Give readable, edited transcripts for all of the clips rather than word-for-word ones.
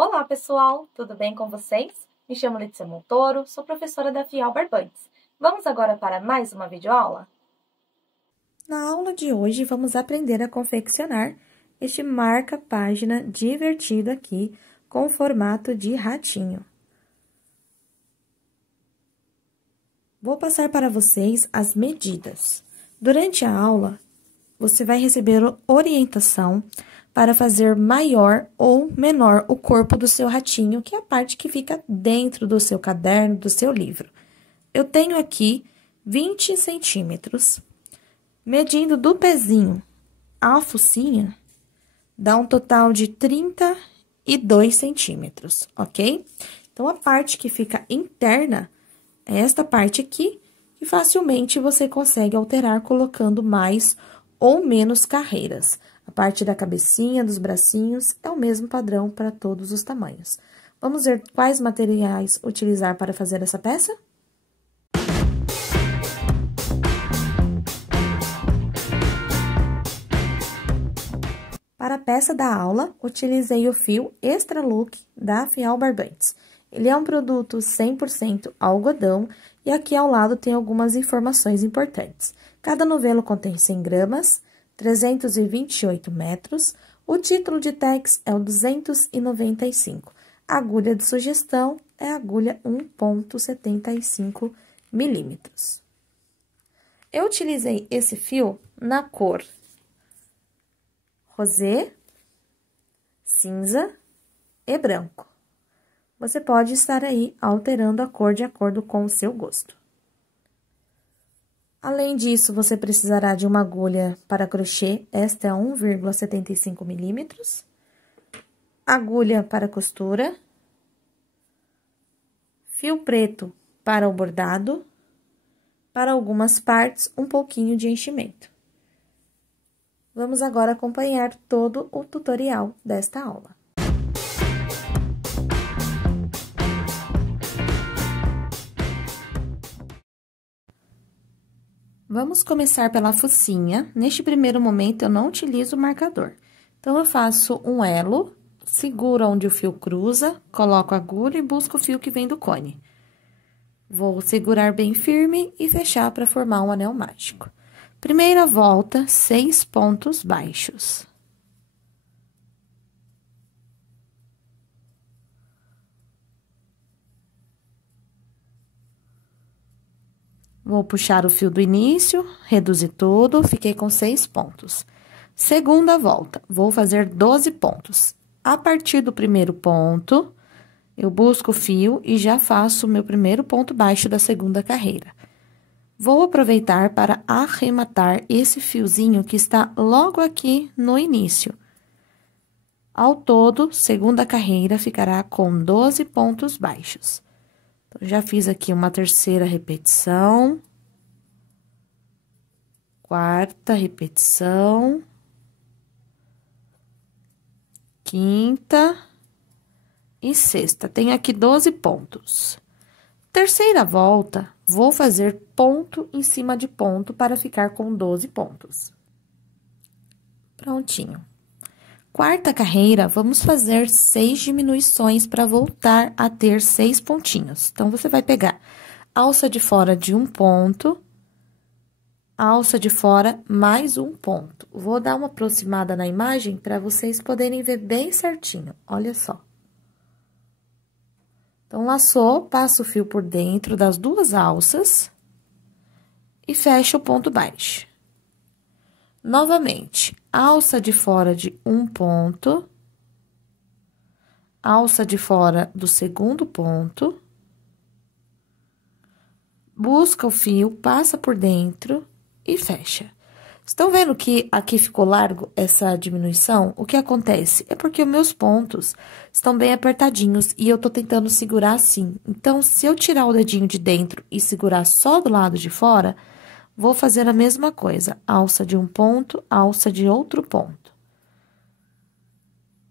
Olá, pessoal! Tudo bem com vocês? Me chamo Letícia Montoro, sou professora da FIAL Barbantes. Vamos agora para mais uma videoaula? Na aula de hoje, vamos aprender a confeccionar este marca-página divertido aqui, com formato de ratinho. Vou passar para vocês as medidas. Durante a aula, você vai receber orientação para fazer maior ou menor o corpo do seu ratinho, que é a parte que fica dentro do seu caderno, do seu livro. Eu tenho aqui 20 centímetros. Medindo do pezinho à focinha, dá um total de 32 centímetros, ok? Então, a parte que fica interna é esta parte aqui, que facilmente você consegue alterar colocando mais ou menos carreiras. A parte da cabecinha, dos bracinhos, é o mesmo padrão para todos os tamanhos. Vamos ver quais materiais utilizar para fazer essa peça? Para a peça da aula, utilizei o fio Extra Look da FIAL Barbantes. Ele é um produto 100% algodão e aqui ao lado tem algumas informações importantes. Cada novelo contém 100 gramas, 328 metros, o título de tex é o 295. A agulha de sugestão é a agulha 1,75 milímetros. Eu utilizei esse fio na cor rosé, cinza e branco. Você pode estar aí alterando a cor de acordo com o seu gosto. Além disso, você precisará de uma agulha para crochê, esta é 1,75 milímetros, agulha para costura, fio preto para o bordado, para algumas partes, um pouquinho de enchimento. Vamos agora acompanhar todo o tutorial desta aula. Vamos começar pela focinha. Neste primeiro momento, eu não utilizo o marcador. Então, eu faço um elo, seguro onde o fio cruza, coloco a agulha e busco o fio que vem do cone. Vou segurar bem firme e fechar para formar um anel mágico. Primeira volta, 6 pontos baixos. Vou puxar o fio do início, reduzir tudo, fiquei com 6 pontos. Segunda volta, vou fazer 12 pontos. A partir do primeiro ponto, eu busco o fio e já faço o meu primeiro ponto baixo da segunda carreira. Vou aproveitar para arrematar esse fiozinho que está logo aqui no início. Ao todo, segunda carreira ficará com 12 pontos baixos. Então, já fiz aqui uma terceira repetição, quarta repetição, quinta e sexta. Tenho aqui 12 pontos. Terceira volta, vou fazer ponto em cima de ponto para ficar com 12 pontos. Prontinho. Quarta carreira, vamos fazer 6 diminuições para voltar a ter 6 pontinhos. Então, você vai pegar alça de fora de um ponto, alça de fora mais um ponto. Vou dar uma aproximada na imagem para vocês poderem ver bem certinho, olha só. Então, laçou, passa o fio por dentro das duas alças e fecha o ponto baixo. Novamente, alça de fora de um ponto, alça de fora do segundo ponto, busca o fio, passa por dentro e fecha. Estão vendo que aqui ficou largo essa diminuição? O que acontece? É porque os meus pontos estão bem apertadinhos e eu tô tentando segurar assim. Então, se eu tirar o dedinho de dentro e segurar só do lado de fora, vou fazer a mesma coisa, alça de um ponto, alça de outro ponto.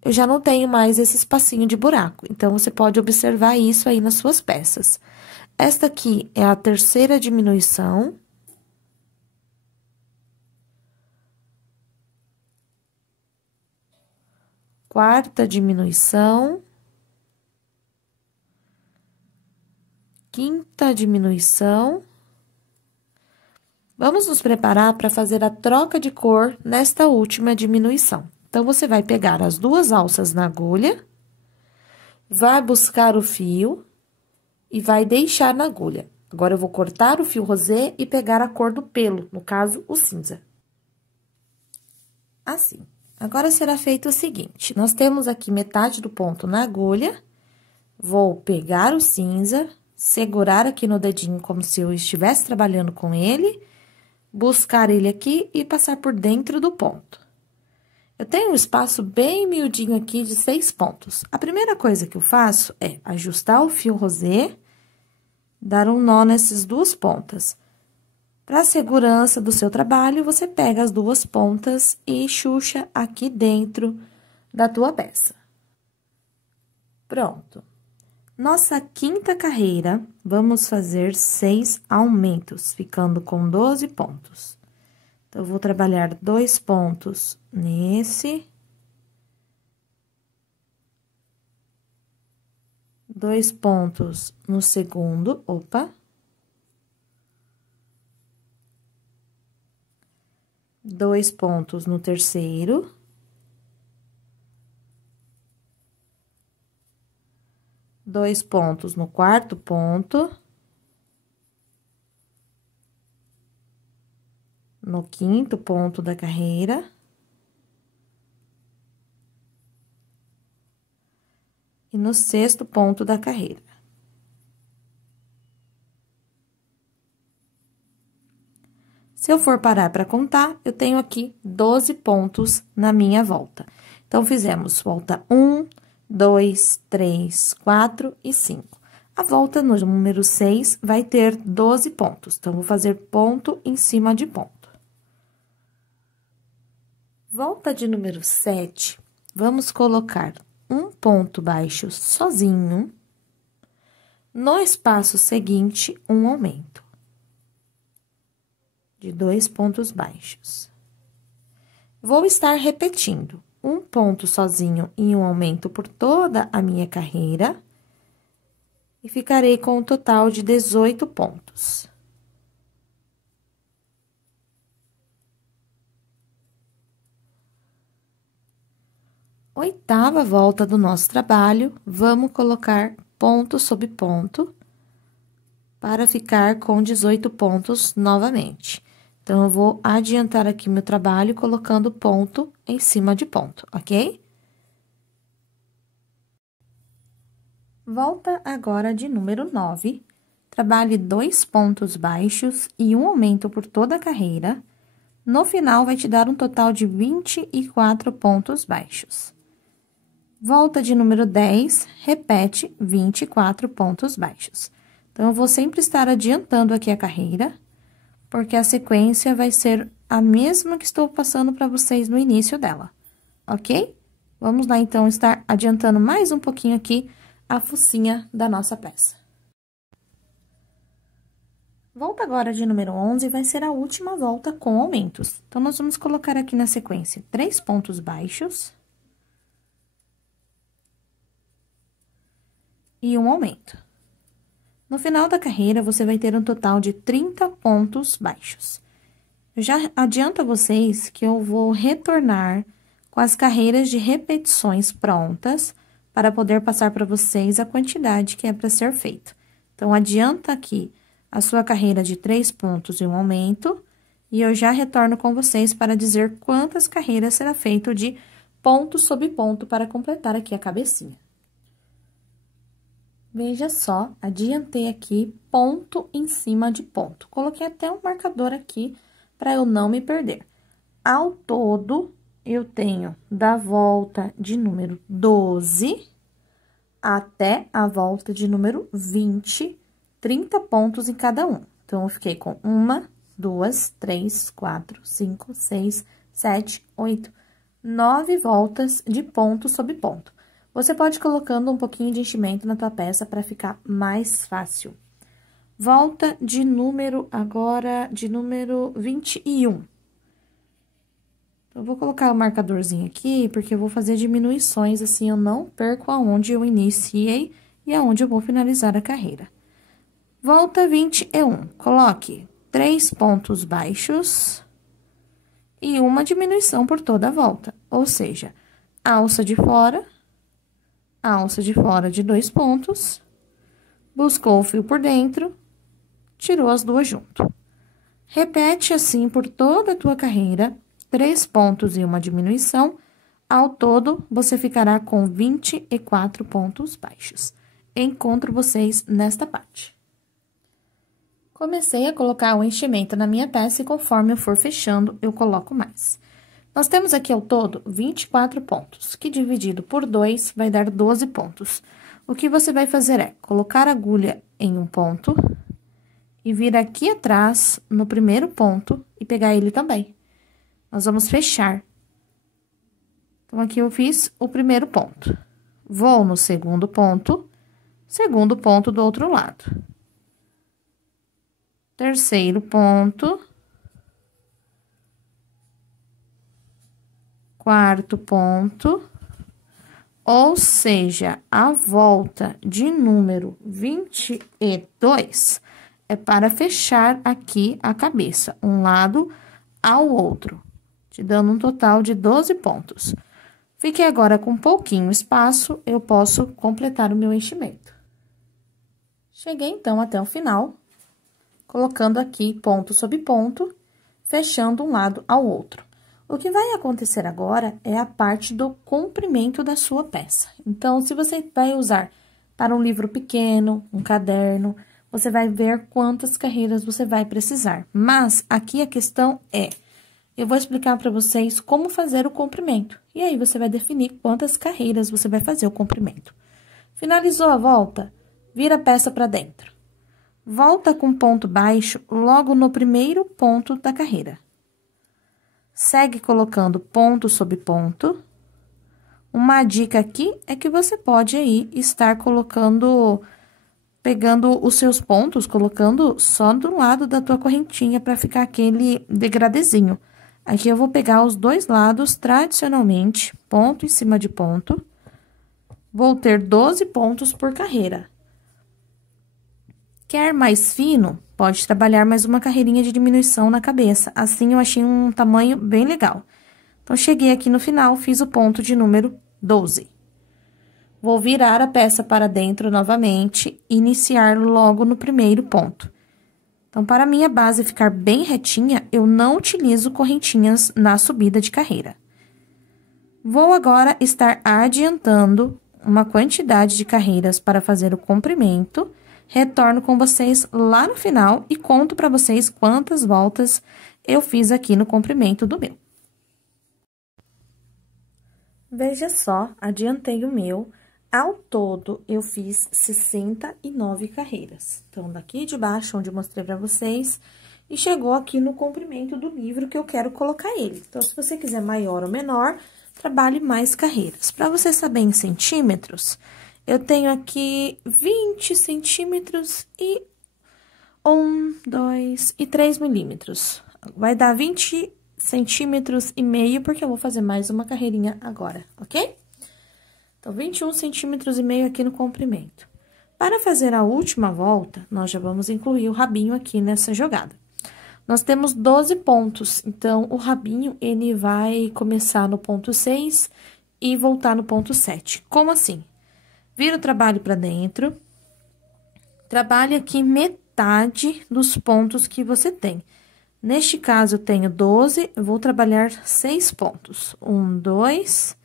Eu já não tenho mais esse espacinho de buraco, então, você pode observar isso aí nas suas peças. Esta aqui é a terceira diminuição. Quarta diminuição. quinta diminuição. Vamos nos preparar para fazer a troca de cor nesta última diminuição. Então, você vai pegar as duas alças na agulha, vai buscar o fio e vai deixar na agulha. Agora, eu vou cortar o fio rosé e pegar a cor do pelo, no caso, o cinza. Assim. Agora, será feito o seguinte, nós temos aqui metade do ponto na agulha, vou pegar o cinza, segurar aqui no dedinho como se eu estivesse trabalhando com ele, buscar ele aqui e passar por dentro do ponto. Eu tenho um espaço bem miudinho aqui de 6 pontos. A primeira coisa que eu faço é ajustar o fio rosé, dar um nó nessas duas pontas. Para a segurança do seu trabalho, você pega as duas pontas e xuxa aqui dentro da tua peça. Pronto. Nossa quinta carreira, vamos fazer 6 aumentos, ficando com 12 pontos. Então, eu vou trabalhar 2 pontos nesse. 2 pontos no segundo, opa. 2 pontos no terceiro. 2 pontos no quarto ponto. No quinto ponto da carreira. E no sexto ponto da carreira. Se eu for parar para contar, eu tenho aqui 12 pontos na minha volta. Então, fizemos volta 1, 2, 3, 4 e 5. A volta no número 6 vai ter 12 pontos. Então, vou fazer ponto em cima de ponto. Volta de número 7, vamos colocar um ponto baixo sozinho. No espaço seguinte, um aumento de 2 pontos baixos. Vou estar repetindo um ponto sozinho e um aumento por toda a minha carreira. E ficarei com um total de 18 pontos. Oitava volta do nosso trabalho, vamos colocar ponto sobre ponto, para ficar com 18 pontos novamente. Então, eu vou adiantar aqui meu trabalho colocando ponto em cima de ponto, ok? Volta agora de número 9, trabalhe 2 pontos baixos e um aumento por toda a carreira. No final, vai te dar um total de 24 pontos baixos. Volta de número 10, repete 24 pontos baixos. Então, eu vou sempre estar adiantando aqui a carreira, porque a sequência vai ser a mesma que estou passando para vocês no início dela, ok? Vamos lá, então, estar adiantando mais um pouquinho aqui a focinha da nossa peça. Volta agora de número 11, vai ser a última volta com aumentos. Então, nós vamos colocar aqui na sequência 3 pontos baixos e um aumento. No final da carreira, você vai ter um total de 30 pontos baixos. Eu já adianto a vocês que eu vou retornar com as carreiras de repetições prontas para poder passar para vocês a quantidade que é para ser feito. Então, adianta aqui a sua carreira de 3 pontos e um aumento, e eu já retorno com vocês para dizer quantas carreiras será feito de ponto sobre ponto para completar aqui a cabecinha. Veja só, adiantei aqui ponto em cima de ponto. Coloquei até um marcador aqui para eu não me perder. Ao todo, eu tenho da volta de número 12 até a volta de número 20, 30 pontos em cada um. Então, eu fiquei com 1, 2, 3, 4, 5, 6, 7, 8, 9 voltas de ponto sobre ponto. Você pode ir colocando um pouquinho de enchimento na tua peça para ficar mais fácil. Volta de número, agora, de número 21. Eu vou colocar o marcadorzinho aqui, porque eu vou fazer diminuições, assim, eu não perco aonde eu iniciei e aonde eu vou finalizar a carreira. Volta 21. Coloque 3 pontos baixos e uma diminuição por toda a volta. Ou seja, alça de fora de 2 pontos, buscou o fio por dentro, tirou as duas junto. Repete assim por toda a tua carreira, 3 pontos e uma diminuição. Ao todo, você ficará com 24 pontos baixos. Encontro vocês nesta parte. Comecei a colocar o enchimento na minha peça e conforme eu for fechando, eu coloco mais. Nós temos aqui ao todo 24 pontos, que dividido por 2 vai dar 12 pontos. O que você vai fazer é colocar a agulha em um ponto e vir aqui atrás no primeiro ponto e pegar ele também. Nós vamos fechar. Então, aqui eu fiz o primeiro ponto. Vou no segundo ponto do outro lado. Terceiro ponto. Quarto ponto. Ou seja, a volta de número 22 é para fechar aqui a cabeça, um lado ao outro, te dando um total de 12 pontos. Fiquei agora com pouquinho espaço, eu posso completar o meu enchimento. Cheguei, então, até o final, colocando aqui ponto sobre ponto, fechando um lado ao outro. O que vai acontecer agora é a parte do comprimento da sua peça. Então, se você vai usar para um livro pequeno, um caderno, você vai ver quantas carreiras você vai precisar. Mas, aqui a questão é, eu vou explicar para vocês como fazer o comprimento. E aí, você vai definir quantas carreiras você vai fazer o comprimento. Finalizou a volta, vira a peça para dentro. Volta com ponto baixo logo no primeiro ponto da carreira. Segue colocando ponto sobre ponto. Uma dica aqui é que você pode aí estar pegando os seus pontos, colocando só do lado da tua correntinha para ficar aquele degradezinho. Aqui eu vou pegar os dois lados tradicionalmente, ponto em cima de ponto. Vou ter 12 pontos por carreira. Quer mais fino? Pode trabalhar mais uma carreirinha de diminuição na cabeça. Assim, eu achei um tamanho bem legal. Então, cheguei aqui no final, fiz o ponto de número 12. Vou virar a peça para dentro novamente e iniciar logo no primeiro ponto. Então, para a minha base ficar bem retinha, eu não utilizo correntinhas na subida de carreira. Vou agora estar adiantando uma quantidade de carreiras para fazer o comprimento. Retorno com vocês lá no final e conto para vocês quantas voltas eu fiz aqui no comprimento do meu. Veja só, adiantei o meu. Ao todo, eu fiz 69 carreiras. Então, daqui de baixo, onde eu mostrei para vocês, e chegou aqui no comprimento do livro que eu quero colocar ele. Então, se você quiser maior ou menor, trabalhe mais carreiras. Para você saber em centímetros, eu tenho aqui 20 centímetros e 2 e 3 milímetros. Vai dar 20 centímetros e meio, porque eu vou fazer mais uma carreirinha agora, ok? Então, 21 centímetros e meio aqui no comprimento. Para fazer a última volta, nós já vamos incluir o rabinho aqui nessa jogada. Nós temos 12 pontos, então, o rabinho, ele vai começar no ponto 6 e voltar no ponto 7. Como assim? Vira o trabalho para dentro, trabalhe aqui metade dos pontos que você tem. Neste caso, eu tenho 12, eu vou trabalhar 6 pontos. 1, 2,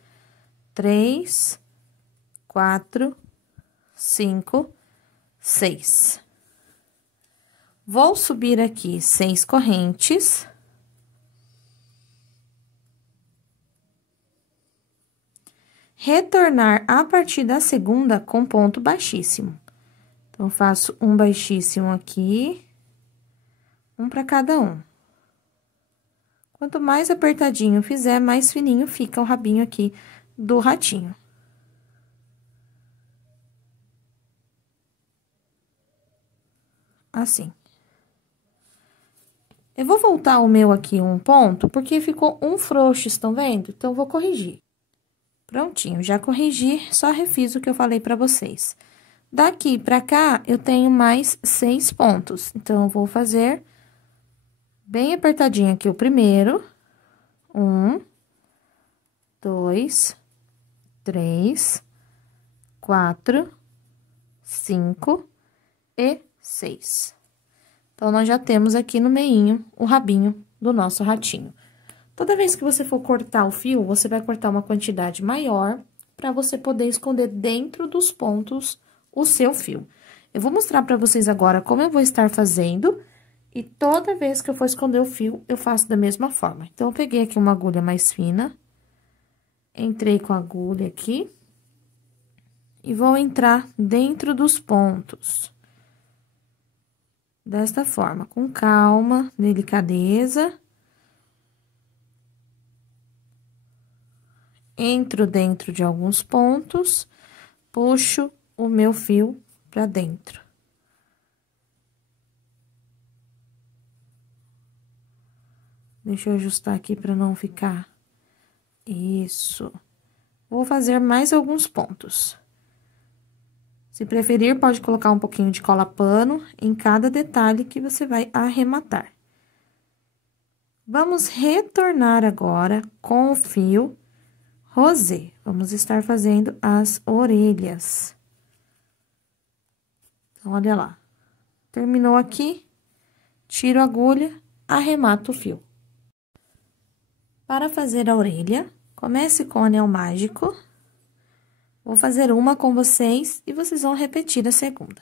3, 4, 5, 6. Vou subir aqui 6 correntes. Retornar a partir da segunda com ponto baixíssimo. Então, faço um baixíssimo aqui, um para cada um. Quanto mais apertadinho fizer, mais fininho fica o rabinho aqui do ratinho. Assim. Eu vou voltar o meu aqui um ponto, porque ficou um frouxo, estão vendo? Então, eu vou corrigir. Prontinho, já corrigi, só refiz o que eu falei pra vocês. Daqui pra cá, eu tenho mais 6 pontos. Então, eu vou fazer bem apertadinho aqui o primeiro. 1, 2, 3, 4, 5 e 6. Então, nós já temos aqui no meinho o rabinho do nosso ratinho. Toda vez que você for cortar o fio, você vai cortar uma quantidade maior para você poder esconder dentro dos pontos o seu fio. Eu vou mostrar para vocês agora como eu vou estar fazendo e toda vez que eu for esconder o fio, eu faço da mesma forma. Então, eu peguei aqui uma agulha mais fina, entrei com a agulha aqui e vou entrar dentro dos pontos. Desta forma, com calma, delicadeza. Entro dentro de alguns pontos, puxo o meu fio pra dentro. Deixa eu ajustar aqui pra não ficar. Isso. Vou fazer mais alguns pontos. Se preferir, pode colocar um pouquinho de cola pano em cada detalhe que você vai arrematar. Vamos retornar agora com o fio rosé. Vamos estar fazendo as orelhas. Então, olha lá. Terminou aqui, tiro a agulha, arremato o fio. Para fazer a orelha, comece com o anel mágico. Vou fazer uma com vocês e vocês vão repetir a segunda.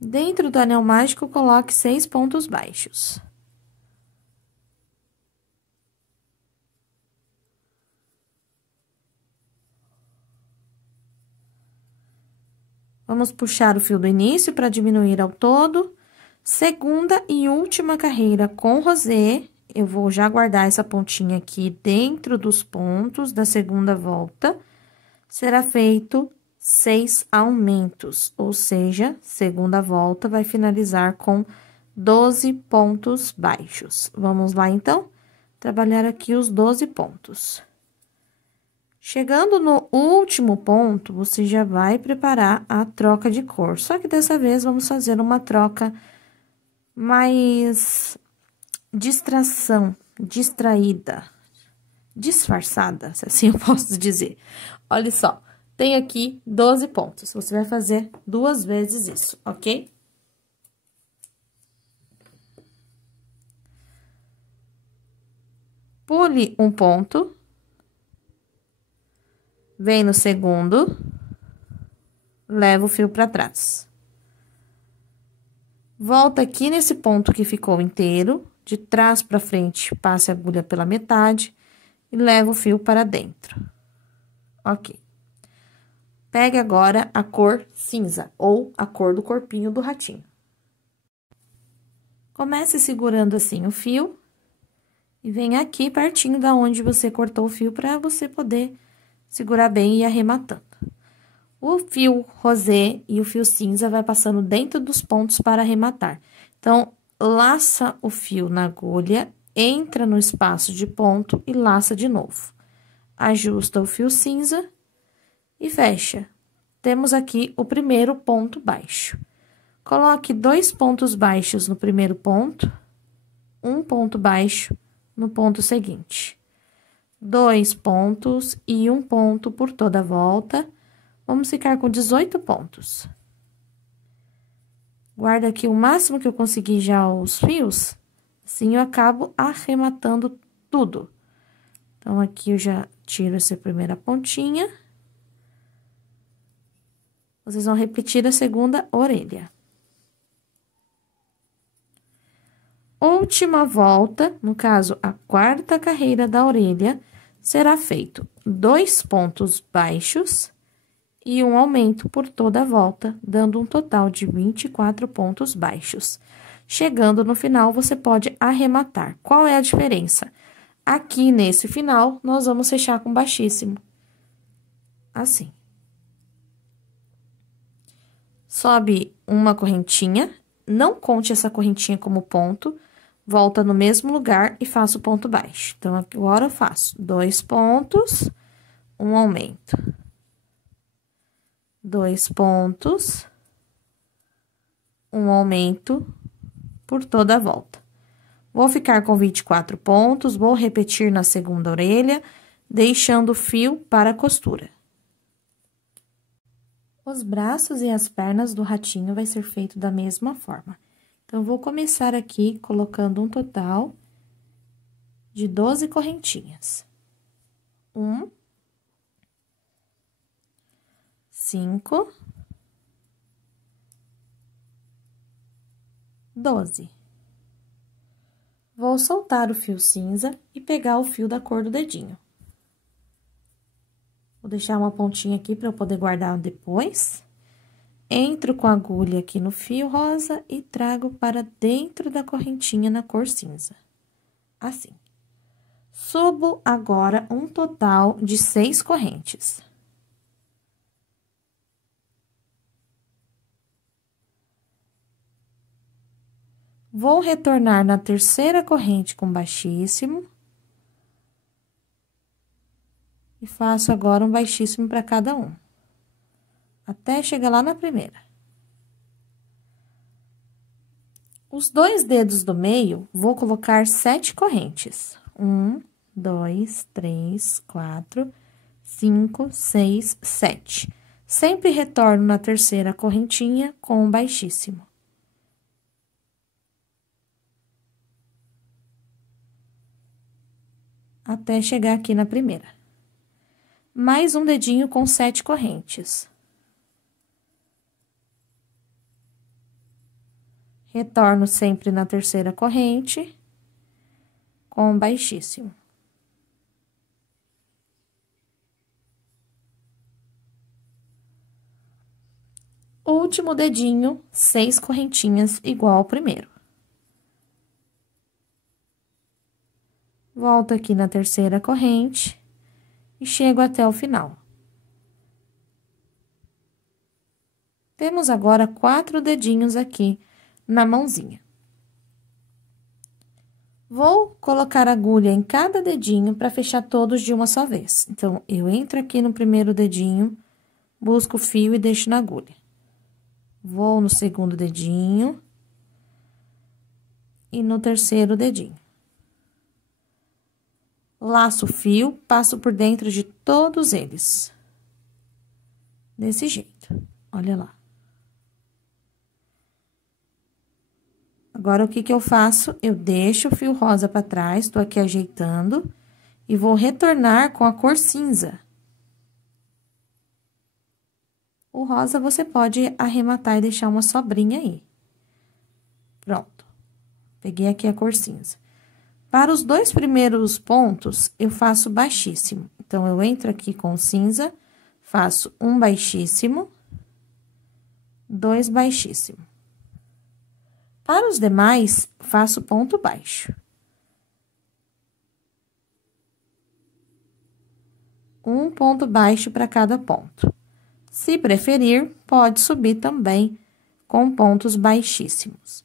Dentro do anel mágico, coloque 6 pontos baixos. Vamos puxar o fio do início para diminuir ao todo. Segunda e última carreira com rosé, eu vou já guardar essa pontinha aqui dentro dos pontos da segunda volta. Será feito 6 aumentos, ou seja, segunda volta vai finalizar com 12 pontos baixos. Vamos lá, então, trabalhar aqui os 12 pontos. Chegando no último ponto, você já vai preparar a troca de cor. Só que dessa vez, vamos fazer uma troca mais distraída, disfarçada, se assim eu posso dizer. Olha só, tem aqui 12 pontos. Você vai fazer 2 vezes isso, ok? Pule um ponto. Vem no segundo, leva o fio para trás. Volta aqui nesse ponto que ficou inteiro, de trás para frente, passe a agulha pela metade e leva o fio para dentro. Ok. Pegue agora a cor cinza, ou a cor do corpinho do ratinho. Comece segurando assim o fio e vem aqui pertinho da onde você cortou o fio para você poder segurar bem e ir arrematando. O fio rosé e o fio cinza vai passando dentro dos pontos para arrematar. Então, laça o fio na agulha, entra no espaço de ponto e laça de novo. Ajusta o fio cinza e fecha. Temos aqui o primeiro ponto baixo. Coloque 2 pontos baixos no primeiro ponto, 1 ponto baixo no ponto seguinte. 2 pontos e 1 ponto por toda a volta. Vamos ficar com 18 pontos. Guarda aqui o máximo que eu conseguir já os fios, assim eu acabo arrematando tudo. Então, aqui eu já tiro essa primeira pontinha. Vocês vão repetir a segunda orelha. Última volta, no caso, a quarta carreira da orelha, será feito 2 pontos baixos e um aumento por toda a volta, dando um total de 24 pontos baixos. Chegando no final, você pode arrematar. Qual é a diferença? Aqui, nesse final, nós vamos fechar com baixíssimo. Assim. Sobe uma correntinha, não conte essa correntinha como ponto, volta no mesmo lugar e faça o ponto baixo. Então, agora eu faço 2 pontos, um aumento. 2 pontos, um aumento por toda a volta. Vou ficar com 24 pontos, vou repetir na segunda orelha, deixando o fio para a costura. Os braços e as pernas do ratinho vai ser feito da mesma forma. Então, vou começar aqui colocando um total de 12 correntinhas. 1, 5, 12. Vou soltar o fio cinza e pegar o fio da cor do dedinho. Vou deixar uma pontinha aqui para eu poder guardar depois. Entro com a agulha aqui no fio rosa e trago para dentro da correntinha na cor cinza. Assim. Subo agora um total de 6 correntes. Vou retornar na terceira corrente com baixíssimo. E faço agora um baixíssimo para cada um. Até chegar lá na primeira. Os 2 dedos do meio, vou colocar 7 correntes. 1, 2, 3, 4, 5, 6, 7. Sempre retorno na terceira correntinha com um baixíssimo. Até chegar aqui na primeira. Mais um dedinho com 7 correntes. Retorno sempre na terceira corrente, com baixíssimo. Último dedinho, 6 correntinhas, igual ao primeiro. Volto aqui na terceira corrente e chego até o final. Temos agora 4 dedinhos aqui na mãozinha. Vou colocar a agulha em cada dedinho para fechar todos de uma só vez. Então, eu entro aqui no primeiro dedinho, busco o fio e deixo na agulha. Vou no segundo dedinho e no terceiro dedinho. Laço o fio, passo por dentro de todos eles. Desse jeito, olha lá. Agora, o que que eu faço? Eu deixo o fio rosa para trás, tô aqui ajeitando, e vou retornar com a cor cinza. O rosa, você pode arrematar e deixar uma sobrinha aí. Pronto. Peguei aqui a cor cinza. Para os 2 primeiros pontos, eu faço baixíssimo. Então, eu entro aqui com o cinza, faço um baixíssimo, 2 baixíssimo. Para os demais, faço ponto baixo. Um ponto baixo para cada ponto. Se preferir, pode subir também com pontos baixíssimos.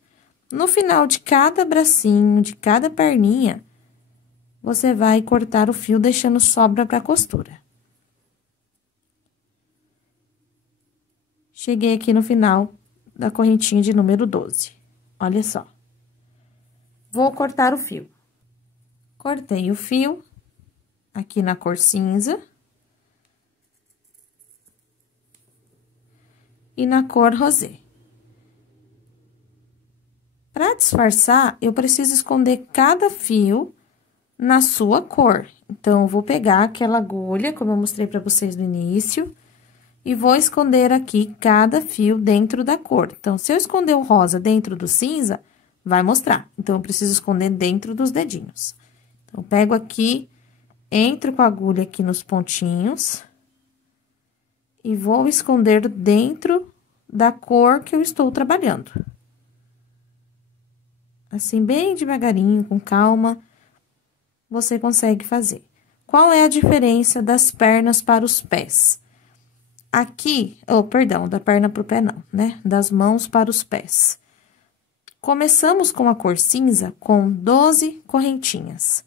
No final de cada bracinho, de cada perninha, você vai cortar o fio deixando sobra para costura. Cheguei aqui no final da correntinha de número 12. Olha só. Vou cortar o fio. Cortei o fio aqui na cor cinza e na cor rosé. Para disfarçar, eu preciso esconder cada fio na sua cor. Então, eu vou pegar aquela agulha, como eu mostrei para vocês no início, e vou esconder aqui cada fio dentro da cor. Então, se eu esconder o rosa dentro do cinza, vai mostrar. Então, eu preciso esconder dentro dos dedinhos. Então, eu pego aqui, entro com a agulha aqui nos pontinhos e vou esconder dentro da cor que eu estou trabalhando. Assim, bem devagarinho, com calma, você consegue fazer. Qual é a diferença das pernas para os pés? Aqui, perdão, da perna para o pé não, né? Das mãos para os pés. Começamos com a cor cinza com 12 correntinhas.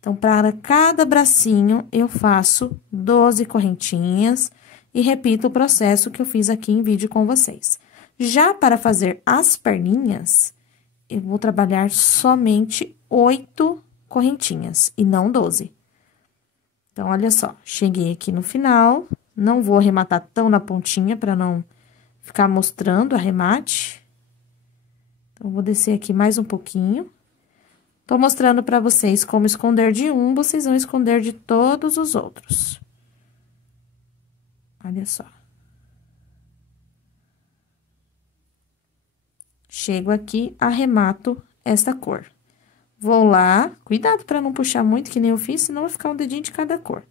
Então, para cada bracinho, eu faço 12 correntinhas e repito o processo que eu fiz aqui em vídeo com vocês. Já para fazer as perninhas, eu vou trabalhar somente 8 correntinhas e não 12. Então, olha só, cheguei aqui no final, não vou arrematar tão na pontinha para não ficar mostrando arremate. Então, vou descer aqui mais um pouquinho. Tô mostrando para vocês como esconder de um, vocês vão esconder de todos os outros. Olha só. Chego aqui, arremato esta cor. Vou lá, cuidado para não puxar muito, que nem eu fiz, senão vai ficar um dedinho de cada cor.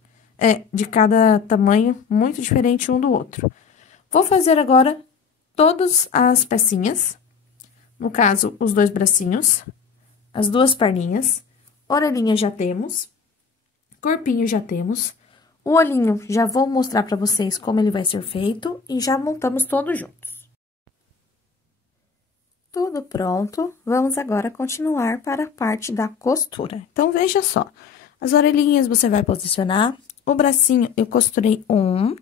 De cada tamanho, muito diferente um do outro. Vou fazer agora todas as pecinhas. No caso, os 2 bracinhos, as 2 perninhas, orelhinha já temos, corpinho já temos, o olhinho já vou mostrar para vocês como ele vai ser feito e já montamos todos juntos. Tudo pronto, vamos agora continuar para a parte da costura. Então, veja só, as orelhinhas você vai posicionar, o bracinho eu costurei um,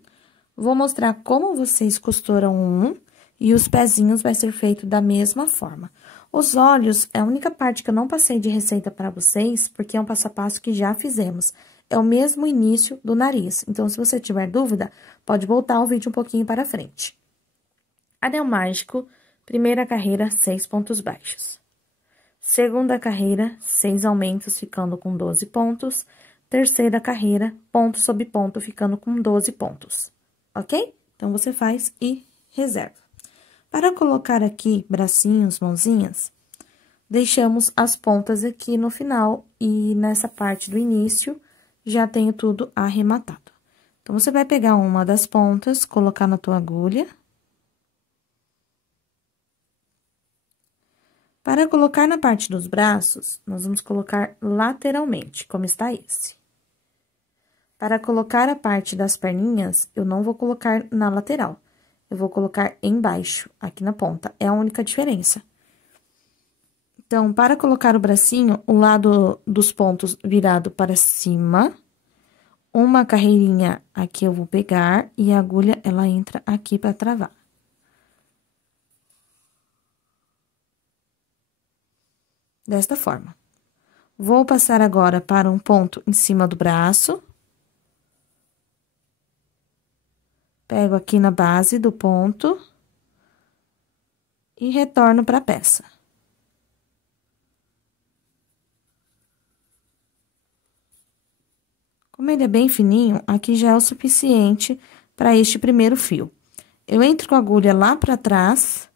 vou mostrar como vocês costuram um, e os pezinhos vai ser feito da mesma forma. Os olhos é a única parte que eu não passei de receita para vocês, porque é um passo a passo que já fizemos. É o mesmo início do nariz, então, se você tiver dúvida, pode voltar o vídeo um pouquinho para frente. Anel mágico. Primeira carreira, 6 pontos baixos. Segunda carreira, 6 aumentos, ficando com 12 pontos. Terceira carreira, ponto sobre ponto, ficando com 12 pontos. Ok? Então, você faz e reserva. Para colocar aqui bracinhos, mãozinhas, deixamos as pontas aqui no final e nessa parte do início, já tenho tudo arrematado. Então, você vai pegar uma das pontas, colocar na tua agulha. Para colocar na parte dos braços, nós vamos colocar lateralmente, como está esse. Para colocar a parte das perninhas, eu não vou colocar na lateral, eu vou colocar embaixo, aqui na ponta, é a única diferença. Então, para colocar o bracinho, o lado dos pontos virado para cima, uma carreirinha aqui eu vou pegar e a agulha, ela entra aqui para travar. Desta forma. Vou passar agora para um ponto em cima do braço. Pego aqui na base do ponto. E retorno para a peça. Como ele é bem fininho, aqui já é o suficiente para este primeiro fio. Eu entro com a agulha lá para trás,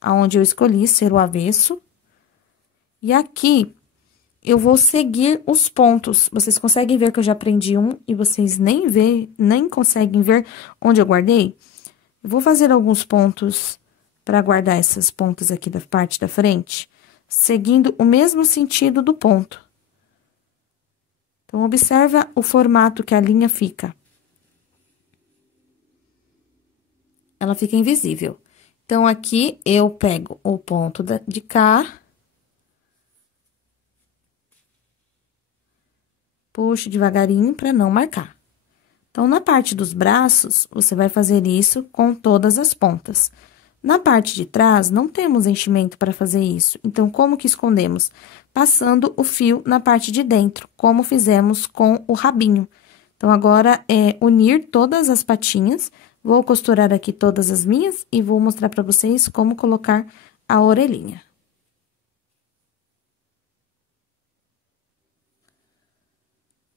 aonde eu escolhi ser o avesso. E aqui, eu vou seguir os pontos. Vocês conseguem ver que eu já prendi um e vocês nem conseguem ver onde eu guardei? Eu vou fazer alguns pontos para guardar essas pontas aqui da parte da frente, seguindo o mesmo sentido do ponto. Então, observa o formato que a linha fica. Ela fica invisível. Então, aqui, eu pego o ponto de cá. Puxo devagarinho para não marcar. Então, na parte dos braços, você vai fazer isso com todas as pontas. Na parte de trás, não temos enchimento para fazer isso. Então, como que escondemos? Passando o fio na parte de dentro, como fizemos com o rabinho. Então, agora, é unir todas as patinhas. Vou costurar aqui todas as minhas e vou mostrar para vocês como colocar a orelhinha.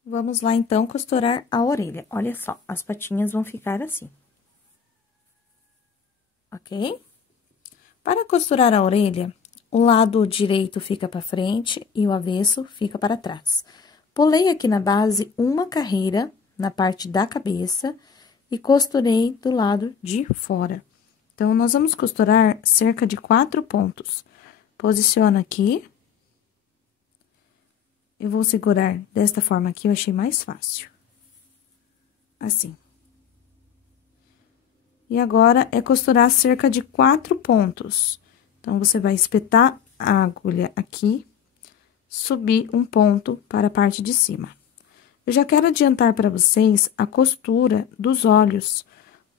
Vamos lá, então, costurar a orelha. Olha só, as patinhas vão ficar assim. Ok? Para costurar a orelha, o lado direito fica para frente e o avesso fica para trás. Pulei aqui na base uma carreira na parte da cabeça e costurei do lado de fora. Então, nós vamos costurar cerca de 4 pontos. Posiciona aqui. Eu vou segurar desta forma aqui, eu achei mais fácil. Assim. E agora, é costurar cerca de 4 pontos. Então, você vai espetar a agulha aqui, subir um ponto para a parte de cima. Eu já quero adiantar para vocês a costura dos olhos,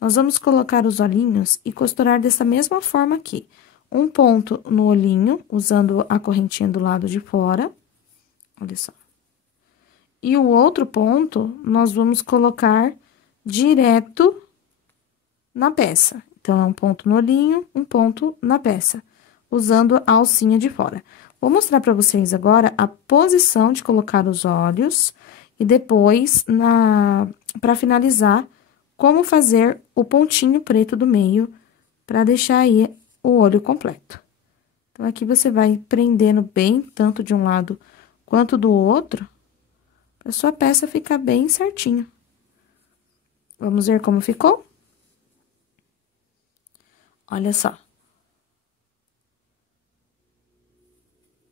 Nós vamos colocar os olhinhos e costurar dessa mesma forma aqui. Um ponto no olhinho, usando a correntinha do lado de fora. Olha só. E o outro ponto, nós vamos colocar direto na peça. Então, é um ponto no olhinho, um ponto na peça, usando a alcinha de fora. Vou mostrar pra vocês agora a posição de colocar os olhos e depois, pra finalizar, como fazer o pontinho preto do meio pra deixar aí o olho completo. Então, aqui você vai prendendo bem, tanto de um lado quanto do outro, pra sua peça ficar bem certinho. Vamos ver como ficou? Olha só.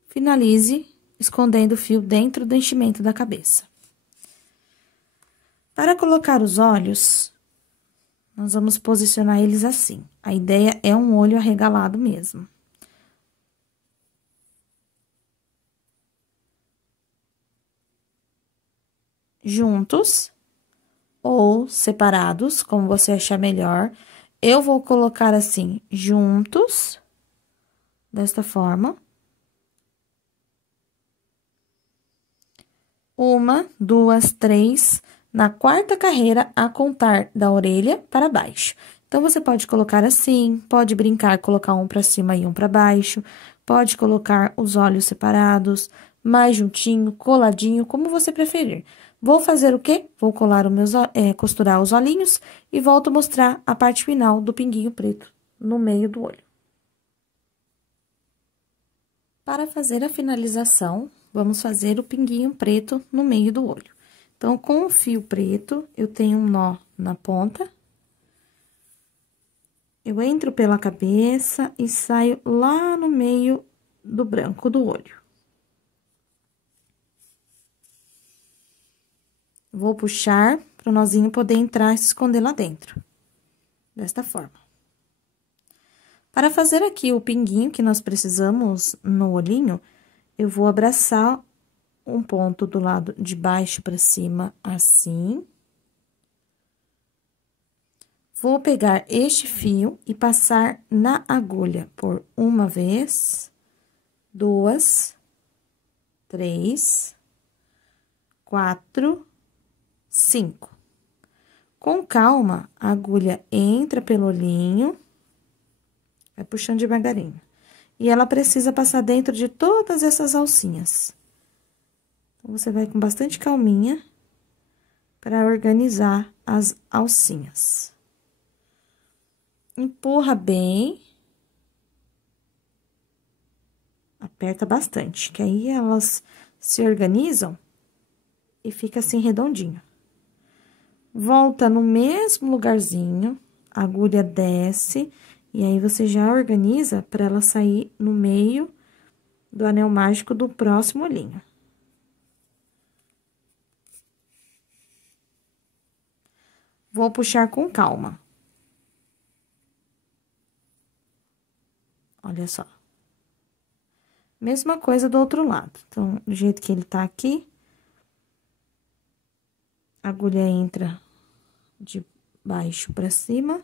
Finalize escondendo o fio dentro do enchimento da cabeça. Para colocar os olhos, nós vamos posicionar eles assim. A ideia é um olho arregalado mesmo. Juntos ou separados, como você achar melhor. Eu vou colocar assim, juntos, desta forma. Uma, duas, três, na quarta carreira a contar da orelha para baixo. Então, você pode colocar assim, pode brincar, colocar um para cima e um para baixo, pode colocar os olhos separados, mais juntinho, coladinho, como você preferir. Vou fazer o quê? Vou colar costurar os olhinhos e volto a mostrar a parte final do pinguinho preto no meio do olho. Para fazer a finalização, vamos fazer o pinguinho preto no meio do olho. Então, com o fio preto, eu tenho um nó na ponta. Eu entro pela cabeça e saio lá no meio do branco do olho. Vou puxar para o nozinho poder entrar e se esconder lá dentro. Desta forma. Para fazer aqui o pinguinho que nós precisamos no olhinho, eu vou abraçar um ponto do lado de baixo para cima, assim. Vou pegar este fio e passar na agulha por uma vez, duas, três, quatro, 5. Com calma, a agulha entra pelo olhinho, vai puxando devagarinho. E ela precisa passar dentro de todas essas alcinhas. Então, você vai com bastante calminha para organizar as alcinhas. Empurra bem. Aperta bastante, que aí elas se organizam e fica assim redondinho. Volta no mesmo lugarzinho, a agulha desce, e aí você já organiza para ela sair no meio do anel mágico do próximo olhinho. Vou puxar com calma. Olha só. Mesma coisa do outro lado. Então, do jeito que ele tá aqui, a agulha entra de baixo para cima.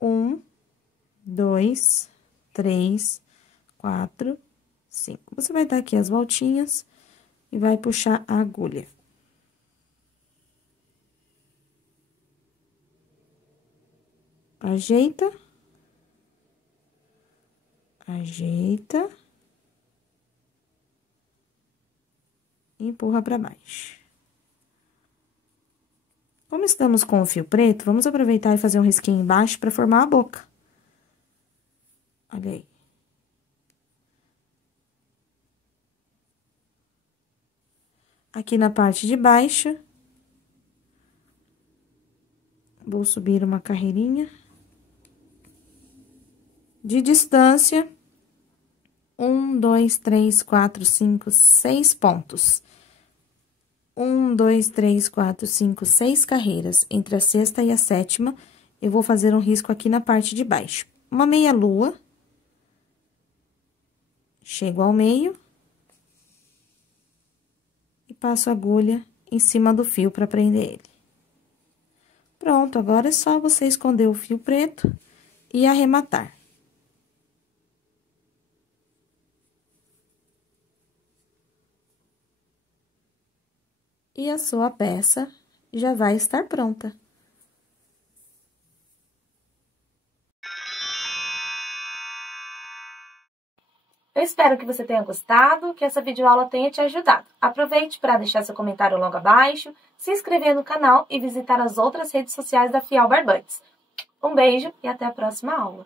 1, 2, 3, 4, 5. Você vai dar aqui as voltinhas e vai puxar a agulha. Ajeita. Ajeita. E empurra para baixo. Como estamos com o fio preto, vamos aproveitar e fazer um risquinho embaixo para formar a boca. Olha aí. Aqui na parte de baixo, vou subir uma carreirinha. De distância, 1, 2, 3, 4, 5, 6 pontos. 1, 2, 3, 4, 5, 6 carreiras. Entre a sexta e a sétima, eu vou fazer um risco aqui na parte de baixo. Uma meia-lua. Chego ao meio. E passo a agulha em cima do fio para prender ele. Pronto, agora é só você esconder o fio preto e arrematar. E a sua peça já vai estar pronta. Eu espero que você tenha gostado, que essa videoaula tenha te ajudado. Aproveite para deixar seu comentário logo abaixo, se inscrever no canal e visitar as outras redes sociais da Fiel Barbantes. Um beijo e até a próxima aula!